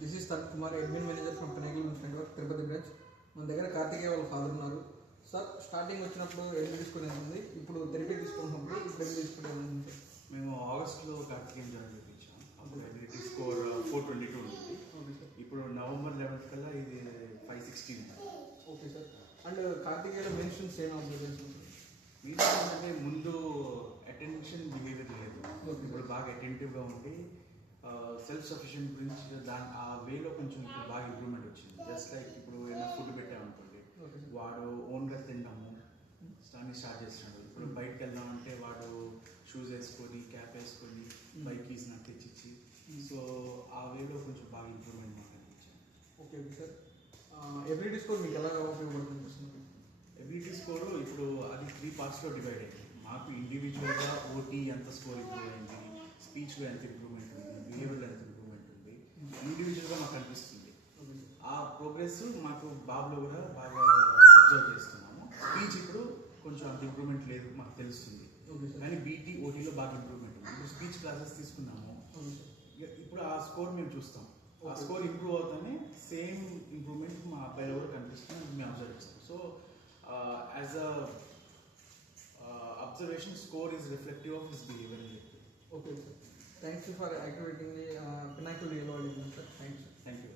This is Tarun Kumar, admin manager from Pinnacle network Tirupati branch. మన దగ్గర కార్తికేయ వాళ్ళ ఫాదర్ ఉన్నారు. సార్, స్టార్టింగ్ వచ్చినప్పుడు ఎన్ని తీసుకునేది ఉంది, ఇప్పుడు థెరపీ తీసుకున్నప్పుడు ఇప్పుడు ఎన్ని తీసుకునేది ఉంది? మేము ఆగస్ట్లో కార్తికేయం జాయిన్ చేయించాం. అప్పుడు ఎబిలిటీ స్కోర్ 422 ఉంది. ఇప్పుడు నవంబర్ 11th కల్లా ఇది 516. Okay sir. అండ్ కార్తికేయలో మెన్షన్స్ ఏం అబ్జర్వేషన్? మీన్స్ అంటే ముందు అటెన్షన్ బిహేవియర్ లేదు, ఇప్పుడు బాగా అటెంటివ్గా ఉండి సెల్ఫ్ సఫిషియెంట్ గురించి ఆ వేలో కొంచెం ఇప్పుడు బాగా ఇంప్రూవ్మెంట్ వచ్చింది. జస్ట్ లైక్ ఇప్పుడు ఏదైనా ఫుడ్ పెట్టామనుకోండి, వాడు ఓన్గా తినడము స్టార్ట్ చేస్తున్నాడు. ఇప్పుడు బయటకు వెళ్దామంటే వాడు షూస్ వేసుకొని క్యాప్ వేసుకొని బైక్ కీస్ నాకు తెచ్చిచ్చి, సో ఆ వేలో కొంచెం బాగా ఇంప్రూవ్మెంట్ మాకు అనిపించింది. Okay sir. ఎబిలిటీ స్కోర్ మీకు ఎలా ఉపయోగపడుతుంది? ఎబిలిటీ స్కోర్ ఇప్పుడు అది 3 పార్ట్స్లో డివైడ్ అయింది. మాకు ఇండివిజువల్గా ఓటీ ఎంత స్కోర్ ఇంప్రూవ్ అయింది, స్పీచ్లో ఎంత ఇంప్రూవ్మెంట్ ఉంది, బిహేవియర్లో ఎంత ఇంప్రూవ్మెంట్ ఉంది, ఇండివిజువల్గా మాకు అనిపిస్తుంది. ఆ ప్రోగ్రెస్ మాకు బాబులో కూడా బాగా అబ్జర్వ్ చేస్తున్నాము. స్పీచ్ ఇప్పుడు కొంచెం అంత ఇంప్రూవ్మెంట్ లేదు మాకు తెలుస్తుంది, కానీ బీటీ ఓటీలో బాగా ఇంప్రూవ్మెంట్ ఉంది. ఇప్పుడు స్పీచ్ క్లాసెస్ తీసుకున్నాము, ఇప్పుడు ఆ స్కోర్ మేము చూస్తాం. ఆ స్కోర్ ఇంప్రూవ్ అవుతానే సేమ్ ఇంప్రూవ్మెంట్ మా అబ్బాయిలో కూడా కనిపిస్తుంది, మేము అబ్జర్వ్ చేస్తాం. So as a observation, score is reflective of his behavior. Okay sir. Thank you for activating the Pinnacle Real World Exam, sir. Thank you. Thank you.